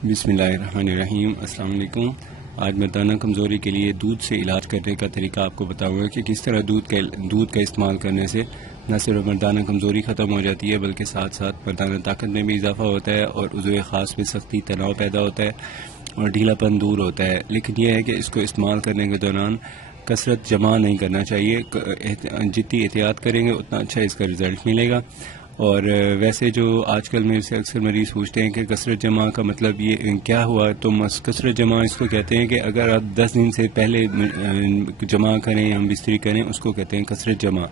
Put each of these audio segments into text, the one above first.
بسم اللہ الرحمن الرحیم۔ السلام علیکم۔ آج مردانہ کمزوری کے لیے دودھ سے علاج کرنے کا طریقہ آپ کو بتاؤں گا کہ کس طرح دودھ کا استعمال کرنے سے نہ صرف مردانہ کمزوری ختم ہو جاتی ہے بلکہ ساتھ ساتھ مردانہ طاقت میں بھی اضافہ ہوتا ہے اور عضو خاص میں سختی تناؤ پیدا ہوتا ہے اور ڈھیلا پن دور ہوتا ہے۔ لیکن یہ ہے کہ اس کو استعمال کرنے کے دوران کثرت جمع نہیں کرنا چاہیے۔ جتنی احتیاط کریں گے اتنا اچھا اس کا رزلٹ ملے گا۔ اور ویسے جو آج کل میرے سے اکثر مریض پوچھتے ہیں کہ کثرت جمع کا مطلب یہ کیا ہوا، تو کثرت جمع اس کو کہتے ہیں کہ اگر آپ 10 دن سے پہلے جمع کریں، ہم بستری کریں، اس کو کہتے ہیں کثرت جمع۔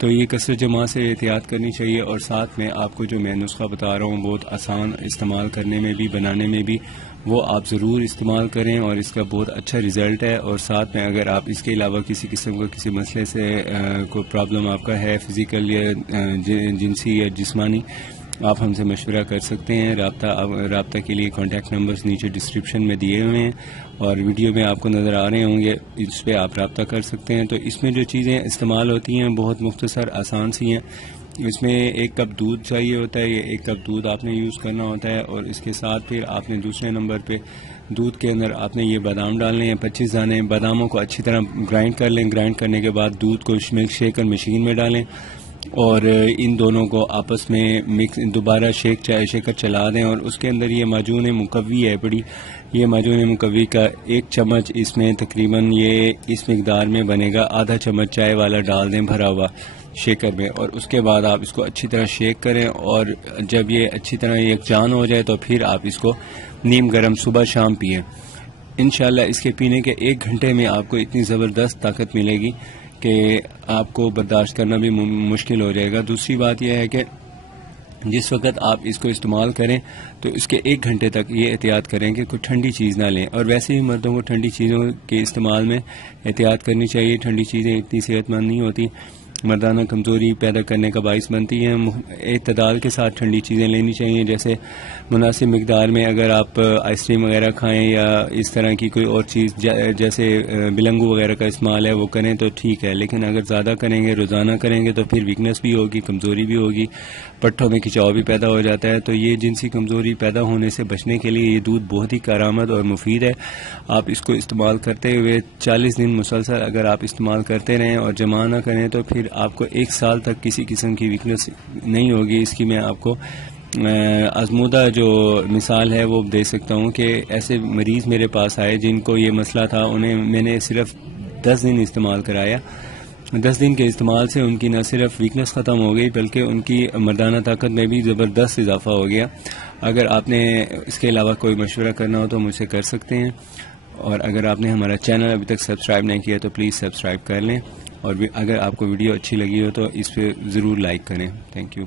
تو یہ کثرت جمع سے احتیاط کرنی چاہیے، اور ساتھ میں آپ کو جو میں نسخہ بتا رہا ہوں بہت آسان استعمال کرنے میں بھی بنانے میں بھی، وہ آپ ضرور استعمال کریں اور اس کا بہت اچھا رزلٹ ہے۔ اور ساتھ میں اگر آپ اس کے علاوہ کسی قسم کا کسی مسئلے سے کوئی پرابلم آپ کا ہے، فزیکل یا جنسی یا جسمانی، آپ ہم سے مشورہ کر سکتے ہیں۔ رابطہ کے لیے کانٹیکٹ نمبرز نیچے ڈسکرپشن میں دیے ہوئے ہیں اور ویڈیو میں آپ کو نظر آ رہے ہوں گے، اس پہ آپ رابطہ کر سکتے ہیں۔ تو اس میں جو چیزیں استعمال ہوتی ہیں بہت مختصر آسان سی ہیں۔ اس میں 1 کپ دودھ چاہیے ہوتا ہے، یہ 1 کپ دودھ آپ نے یوز کرنا ہوتا ہے، اور اس کے ساتھ پھر آپ نے دوسرے نمبر پہ دودھ کے اندر آپ نے یہ بادام ڈالنے ہیں 25 دانے۔ باداموں کو اچھی طرح گرائنڈ کر لیں، گرائنڈ کرنے کے بعد دودھ کو ملک شیکر مشین میں ڈالیں اور ان دونوں کو آپس میں دوبارہ شیکر چلا دیں، اور اس کے اندر یہ معجون مقوی ہے بڑی، یہ معجون مقوی کا 1 چمچ اس میں تقریباً یہ اس مقدار میں بنے گا، آدھا چمچ چائے والا ڈال دیں بھرا ہوا شیکر میں، اور اس کے بعد آپ اس کو اچھی طرح شیک کریں، اور جب یہ اچھی طرح یکجان ہو جائے تو پھر آپ اس کو نیم گرم صبح شام پئیں۔ انشاءاللہ اس کے پینے کے 1 گھنٹے میں آپ کو اتنی زبردست طاقت ملے گی کہ آپ کو برداشت کرنا بھی مشکل ہو جائے گا۔ دوسری بات یہ ہے کہ جس وقت آپ اس کو استعمال کریں تو اس کے 1 گھنٹے تک یہ احتیاط کریں کہ کوئی ٹھنڈی چیز نہ لیں، اور ویسے ہی مردوں کو ٹھنڈی چیزوں کے استعمال میں احتیاط کرنی چاہیے۔ ٹھنڈی چیزیں اتنی صحت مند نہیں ہوتی، مردانہ کمزوری پیدا کرنے کا باعث بنتی ہیں۔ اعتدال کے ساتھ ٹھنڈی چیزیں لینی چاہیے، جیسے مناسب مقدار میں اگر آپ آئس کریم وغیرہ کھائیں یا اس طرح کی کوئی اور چیز جیسے بلنگو وغیرہ کا استعمال ہے وہ کریں تو ٹھیک ہے، لیکن اگر زیادہ کریں گے، روزانہ کریں گے تو پھر ویکنس بھی ہوگی، کمزوری بھی ہوگی، پٹھوں میں کھچاؤ بھی پیدا ہو جاتا ہے۔ تو یہ جنسی کمزوری پیدا ہونے سے بچنے کے لیے یہ دودھ بہت ہی کارآمد اور مفید ہے۔ آپ اس کو استعمال کرتے ہوئے 40 دن مسلسل اگر آپ استعمال کرتے رہیں اور جمع نہ کریں تو پھر آپ کو 1 سال تک کسی قسم کی ویکنس نہیں ہوگی۔ اس کی میں آپ کو آزمودہ جو مثال ہے وہ دے سکتا ہوں کہ ایسے مریض میرے پاس آئے جن کو یہ مسئلہ تھا، انہیں میں نے صرف 10 دن استعمال کرایا۔ 10 دن کے استعمال سے ان کی نہ صرف ویکنس ختم ہو گئی بلکہ ان کی مردانہ طاقت میں بھی زبردست اضافہ ہو گیا۔ اگر آپ نے اس کے علاوہ کوئی مشورہ کرنا ہو تو مجھ سے کر سکتے ہیں، اور اگر آپ نے ہمارا چینل ابھی تک سبسکرائب نہیں کیا تو پلیز سبسکرائب کر لیں، اور اگر آپ کو ویڈیو اچھی لگی ہو تو اس پہ ضرور لائک کریں۔ Thank you.